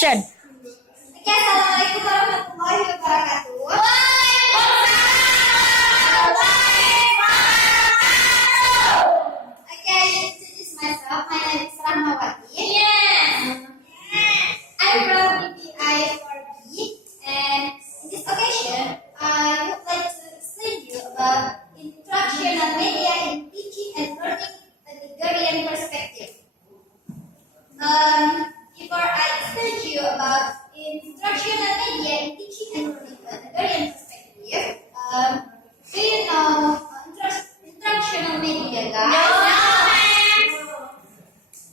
Oke, Assalamualaikum warahmatullahi wabarakatuh. Okay, I introduce myself. My name is Rahmawati. I'm from PPI 4B, and in this occasion, I would like to explain to you about instructional media in teaching and learning a Nigerian perspective. Before I explain to you about instructional media in teaching and learning a Nigerian perspective, do you know instructional media, guys?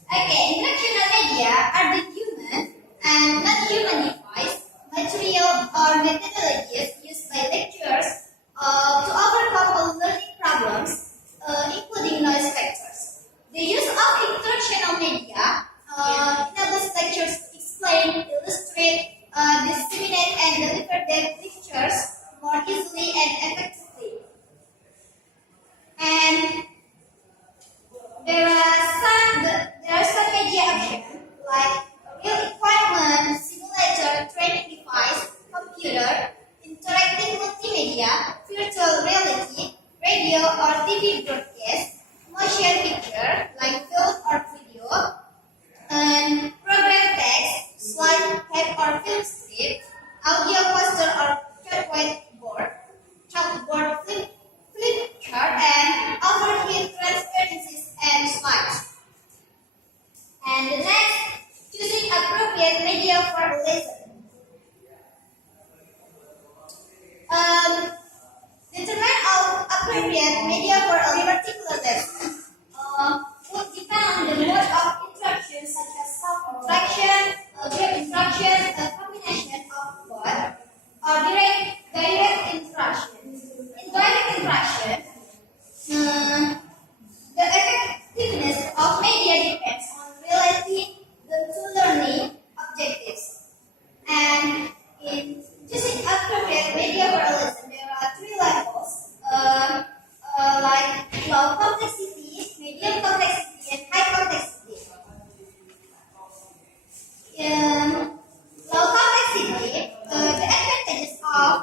Okay, instructional media are the human and non-human device, material or methodologies used by lecturers to overcome all learning problems, including noise factors. The use of instructional media enables lecturers to explain, illustrate, disseminate, and deliver their lectures more easily and effectively. And there are some media options like real equipment, simulator, training device, computer, interactive multimedia, virtual reality, radio or TV broadcast, motion picture like film or video, and program text, slide, tape or film script, audio poster or chalkboard, flip chart, and overhead transparencies and slides. And the next, choosing appropriate media for a lesson. Determine appropriate media for a particular lesson would depend on the mode of instruction, such as self-instruction, group instruction, a combination of both, or direct instruction. In direct instruction, the effectiveness of media depends on relating the two learning objectives. And in choosing appropriate media for a lesson, there are three levels, like low complexity, medium complexity, and high complexity. Low complexity, the advantages of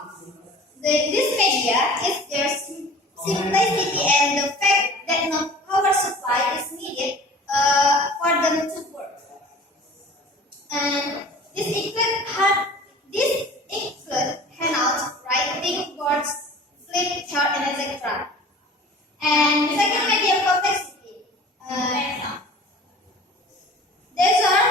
this media is their simplicity and the fact that no power supply is needed for them to work. And this include handouts, writing boards, flip chart, and etc. And the second medium complexity. These are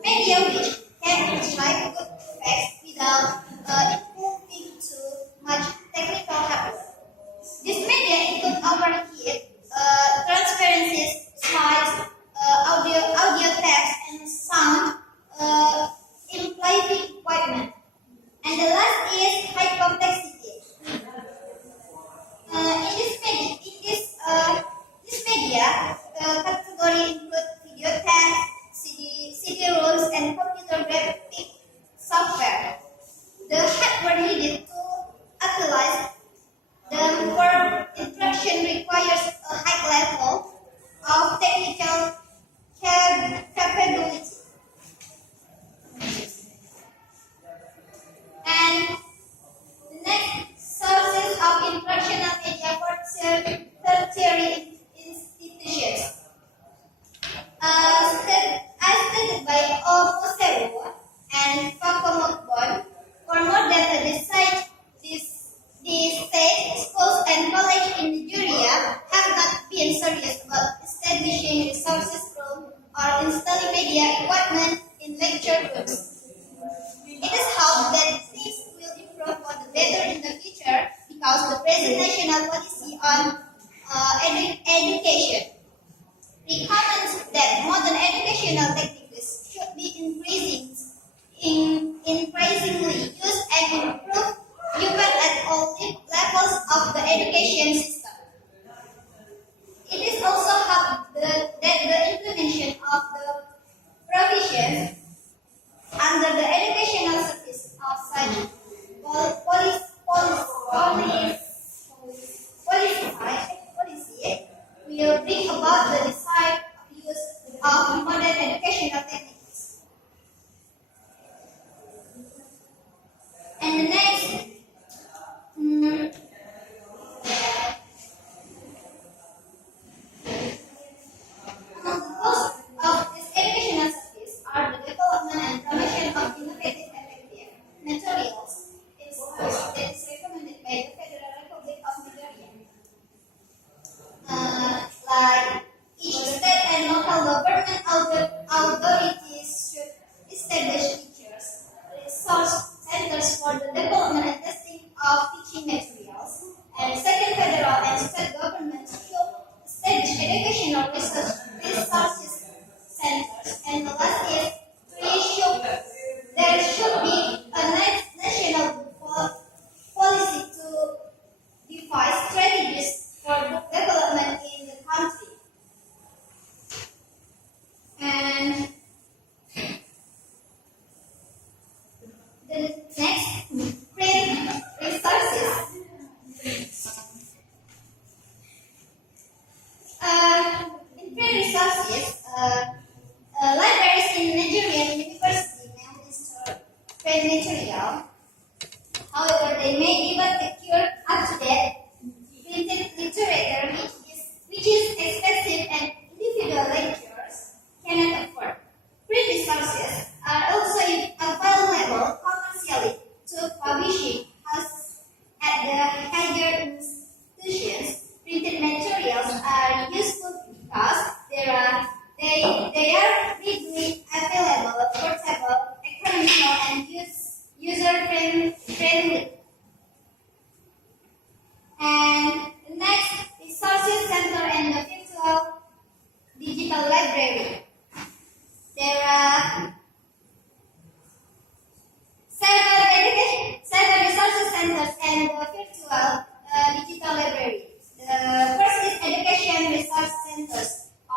media which can provide good effects without involving too much technical hardware. This media include overhead, transparencies, slides, audio tapes, and sound implying equipment. And the last is high complexity. This media category include video tapes, CD-ROMs, and computer graphic software. The hardware needed to utilize them for instruction requires a high level of technical capability. And the next, sources of instructional media for tertiary institutions. As stated by Osero and Fakomokbon, for more than a decade, the state schools and colleges in Nigeria have not been serious about establishing resources room or installing media equipment in lecture rooms. It is hoped that things will improve for the better in the future because the present national policy on education recommends that modern educational techniques should be increasingly used and improved even at all levels of the education system. It is also hoped that the implementation of the provisions under the educational service of such policy will bring about the desired use of modern educational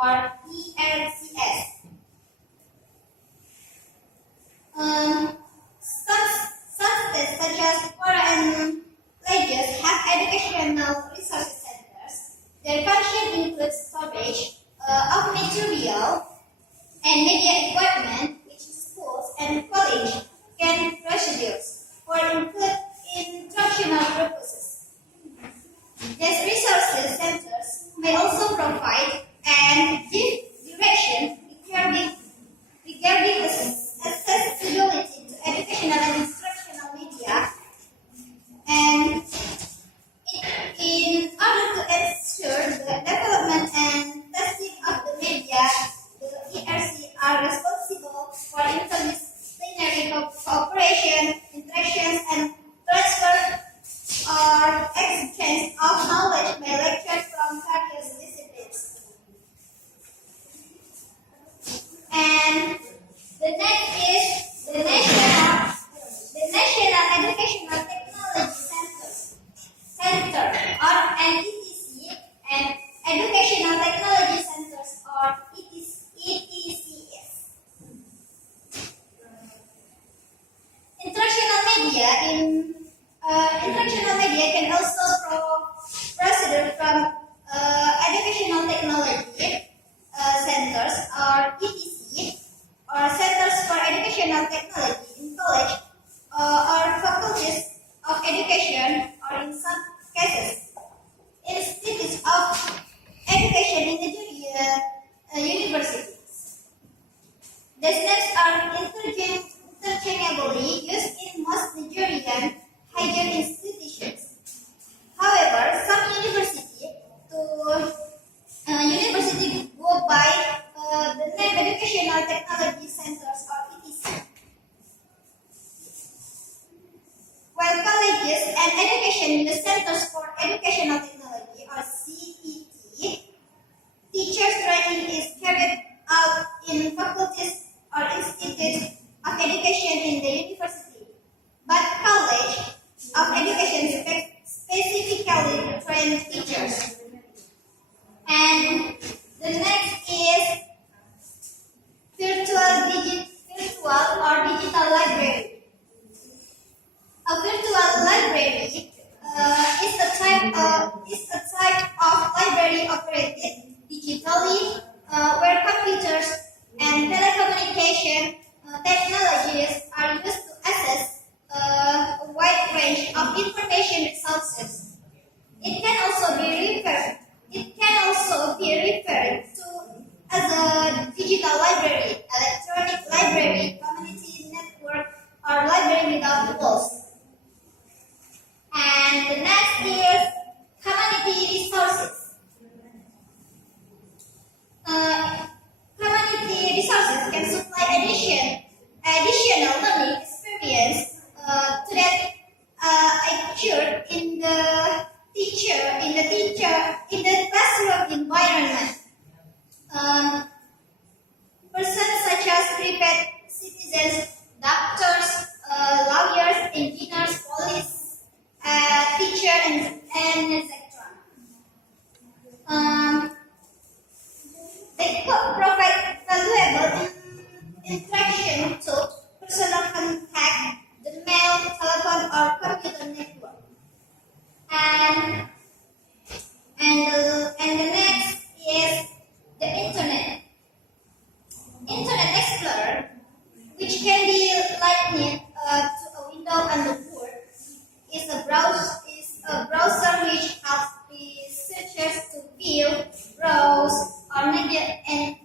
or ERCS. Some states such as foreign languages have educational resource centers. Their function includes storage of material and media equipment, which schools and colleges can procedures for instructional purposes. These resources centers may also provide and give direction regarding accessibility to educational and instructional media, and in order to ensure the development and testing of the media, the ERC are responsible for interdisciplinary cooperation, interactions, and transfer or exchange of knowledge by lectures from various disciplines. And the next is the National Educational Technology Center or NETC, and Educational Technology Centers or ETCS. Instructional media can also proceed from Educational Technology Centers or ETC or Centers for Educational Technology in college or faculties of education, or in some cases, institutes of education in Nigerian universities. These names are interchangeably used in most Nigerian higher institutions. However, some universities go by the name Educational Technology Centers or ETC. While colleges and education use Centers for Educational Technology or CET, teachers training is carried out in faculties or institutes of education in the university, but college of education specifically train teachers. And the next is virtual or digital library. A virtual library is a type of library operated digitally, where computers and telecommunication technologies are used to access a wide range of information resources. It can also be referred to as a digital library, electronic library, community network, or library without walls. And the next is community resources. Community resources can supply additional learning experience to that occurred in the classroom environment. Persons such as private citizens, doctors, lawyers, engineers, police, teachers, and etc. They could provide valuable interaction to personal contact, the mail, telephone, or computer network. And the next is the Internet. Internet Explorer, which can be likened to a window on the board, is a browser which helps researchers to view, browse, or navigate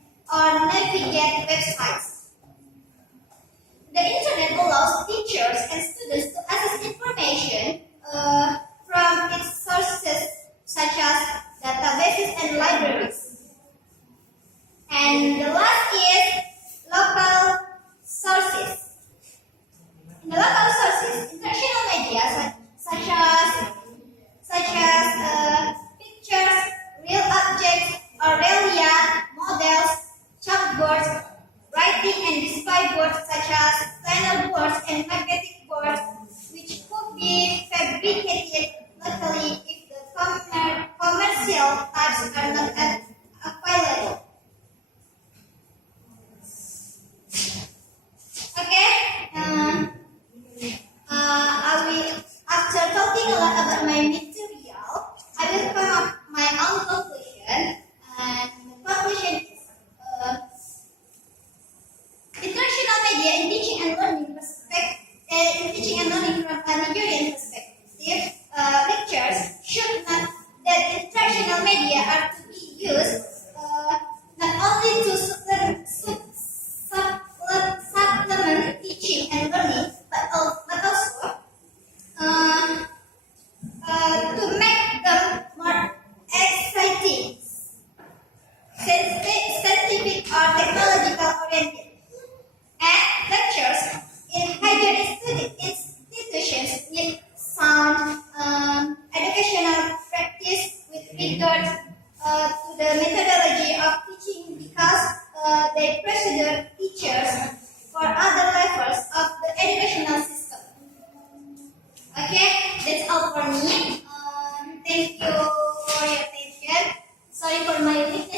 websites. The Internet allows teachers and students to access information from its sources such as databases and libraries. And the last is local sources. In the local sources, international media such as pictures, real objects, Aurelia, models, chalkboards, writing and display boards such as planner boards and magnetic boards, which could be fabricated locally if the commercial types are not available. media in teaching and learning from a Nigerian perspective, lectures should not that instructional media are to be used not only to supplement teaching and learning, but also to make them more exciting, scientific or technological oriented. And lectures in higher institutions need sound educational practice with regard to the methodology of teaching because they precede teachers for other levels of the educational system. Okay, that's all for me. Thank you for your attention. Sorry for my weakness.